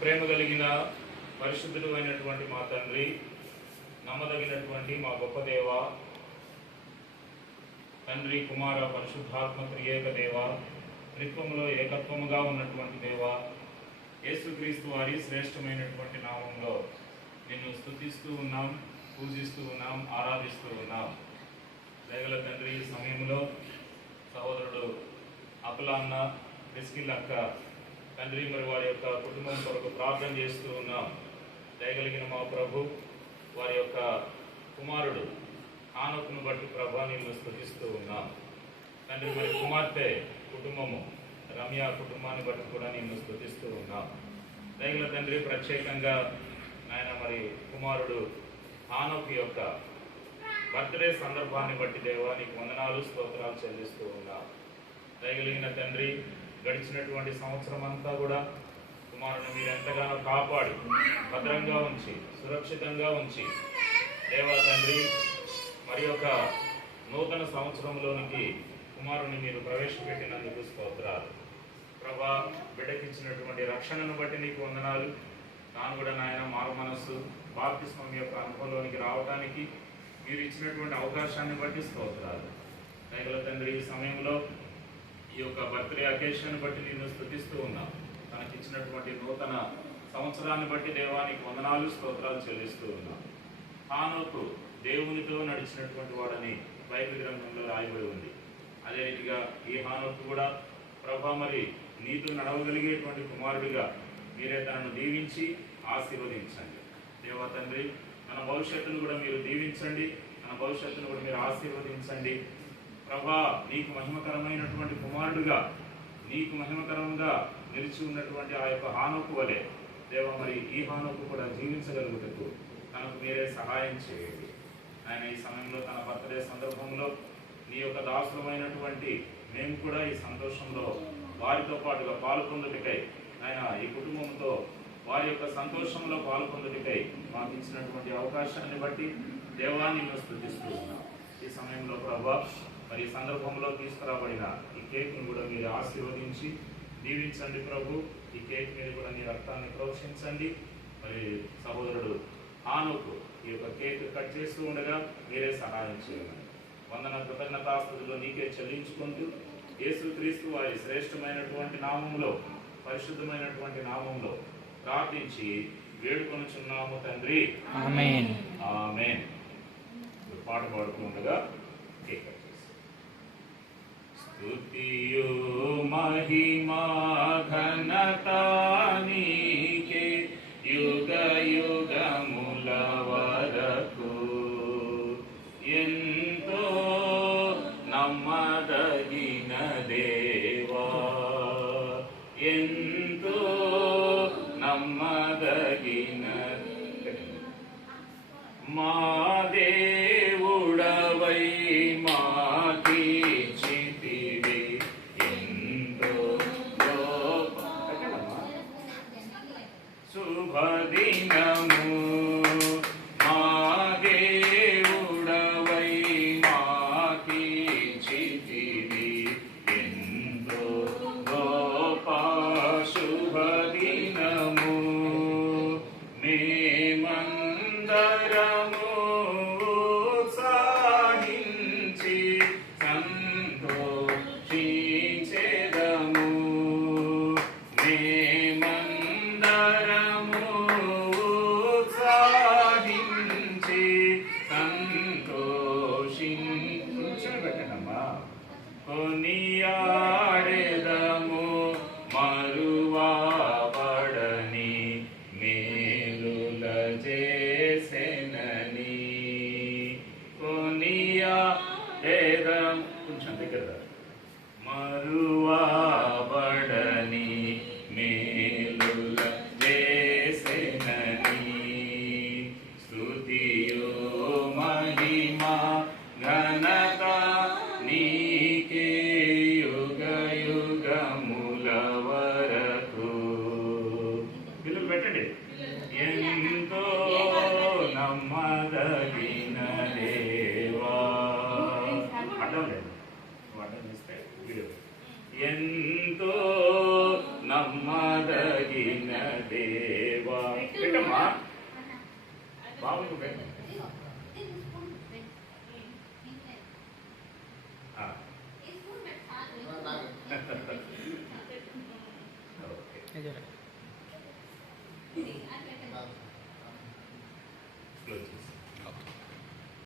ప్రేమ కలిగిన పరిశుద్ధుడు అయినటువంటి మా తండ్రి, నమ్మదగినటువంటి మా గొప్ప దేవ, తండ్రి కుమార పరిశుద్ధాత్మ త్రియేక దేవ, త్రిత్వములో ఏకత్వముగా ఉన్నటువంటి దేవ, యేసుక్రీస్తు వారి శ్రేష్టమైనటువంటి నామంలో నిన్ను స్తుతిస్తూ ఉన్నాం, పూజిస్తూ ఉన్నాం, ఆరాధిస్తూ ఉన్నాం. దయగల తండ్రి, ఈ సమయంలో సహోదరుడు అప్పులన్న, ప్రిస్కిల్ అక్క తండ్రి మరి వారి యొక్క కుటుంబం కొరకు ప్రార్థన చేస్తూ ఉన్నాం. దయగలిగిన మా ప్రభు, వారి యొక్క కుమారుడు ఆనోకును బట్టి ప్రభా నిన్ను స్తుతిస్తూ ఉన్నాం. తండ్రి మరి కుమార్తె కుటుంబము రమ్య కుటుంబాన్ని బట్టి కూడా నిన్ను స్తుతిస్తూ ఉన్నాం. దయగల తండ్రి, ప్రత్యేకంగా నాయన మరి కుమారుడు ఆనోకు యొక్క బర్త్డే సందర్భాన్ని బట్టి దేవా నీకు వందనాలు, స్తోత్రాలు చెల్లిస్తూ ఉన్నాం. దయగలిగిన తండ్రి, గడిచినటువంటి సంవత్సరం అంతా కూడా కుమారుని మీరు ఎంతగానో కాపాడి భద్రంగా ఉంచి సురక్షితంగా ఉంచి దేవా తండ్రి మరి యొక్క నూతన సంవత్సరంలోనికి కుమారుని మీరు ప్రవేశపెట్టినందుకు స్తోత్రాలు. ప్రభా, బిడ్డకిచ్చినటువంటి రక్షణను బట్టి నీకు వందనాలు. తాను కూడా నాయన మారు మనస్సు బాప్తిస్మం యొక్క అనుభవంలోనికి రావడానికి మీరు ఇచ్చినటువంటి అవకాశాన్ని బట్టి స్తోత్రాలు. దయగల తండ్రి, ఈ సమయంలో ఈ యొక్క బర్త్డే అకేషన్ బట్టి నిన్ను స్తుతిస్తూ ఉన్నాం. తనకిచ్చినటువంటి నూతన సంవత్సరాన్ని బట్టి దేవానికి వందనాలు, స్తోత్రాలు చెల్లిస్తూ ఉన్నాం. హానోకు దేవునితో నడిచినటువంటి వాడని బైబిల్ గ్రంథంలో రాయబడి ఉంది. అదే రీతిగా ఈ హానోకు కూడా ప్రభా మరి నీతో నడవగలిగేటువంటి కుమారుడిగా మీరే తనను దీవించి ఆశీర్వదించండి. దేవా తండ్రి, తన భవిష్యత్తును కూడా మీరు దీవించండి, తన భవిష్యత్తును కూడా మీరు ఆశీర్వదించండి. ప్రభా, నీకు మహిమకరమైనటువంటి కుమారుడుగా నీకు మహిమకరంగా నిలిచి ఉన్నటువంటి ఆ యొక్క హానోకు వలె దేవ మరి ఈ హానోకు కూడా జీవించగలుగుటకు తనకు మీరే సహాయం చేయండి. ఆయన ఈ సమయంలో తన బర్త్డే సందర్భంలో నీ యొక్క దాసులమైనటువంటి మేము కూడా ఈ సంతోషంలో వారితో పాటుగా పాల్పొందుటకై ఆయన ఈ కుటుంబంతో వారి యొక్క సంతోషంలో పాల్పొందుటకై మాకు ఇచ్చినటువంటి అవకాశాన్ని బట్టి దేవా నిన్ను స్తుతిస్తూ ఉన్నాం. ఈ సమయంలో ప్రభా మరి ఈ సందర్భంలో తీసుకురాబడిన ఈ కేక్ను కూడా మీరు ఆశీర్వదించి దీవించండి ప్రభు. ఈ కేక్ మీద కూడా నీ రక్తాన్ని ప్రోక్షించండి. మరి సహోదరుడు హానోకు ఈ యొక్క కేక్ కట్ చేస్తూ ఉండగా మీరే సహాయం చేయండి. వందన కృతజ్ఞతాస్తుతులు నీకే చెల్లించుకుంటూ యేసుక్రీస్తు వారి శ్రేష్టమైనటువంటి నామంలో, పరిశుద్ధమైనటువంటి నామంలో ప్రార్థించి వేడుకొనుచున్నాము తండ్రి, ఆమేన్ ఆమేన్. పాట పాడుతూ ఉండగా కేక్ కట్ చేసి స్తుతియు మహిమా ఘనత నీకే యుగ యుగముల వరకు ఎంతో నమ్మదగిన దేవా, ఎంతో నమ్మదగిన మా దేవుడవై మాకిచ్చితివి ఎంతో గొప్ప శుభదినము. మా దేవుడవై మాకిచ్చితివి ఎంతో గొప్ప శుభదినము. మేమందరము ఉత్సాహించి సంతోషించెదము. మేమందరము ఉత్సాహించి సంతోషించబెట్టనమ్మా కొనియాడెదము మరువబడని మేలుల చేసెనని. కొనియాడెదము కొంచెం దగ్గర మరువబడని మేలుల చేసెనని. స్తుతియు మహిమా ఘనత నీకే యుగ యుగముల వరకు కలిగిన దేవా. పెట్టమ్మా బాబుకు పెట్ట.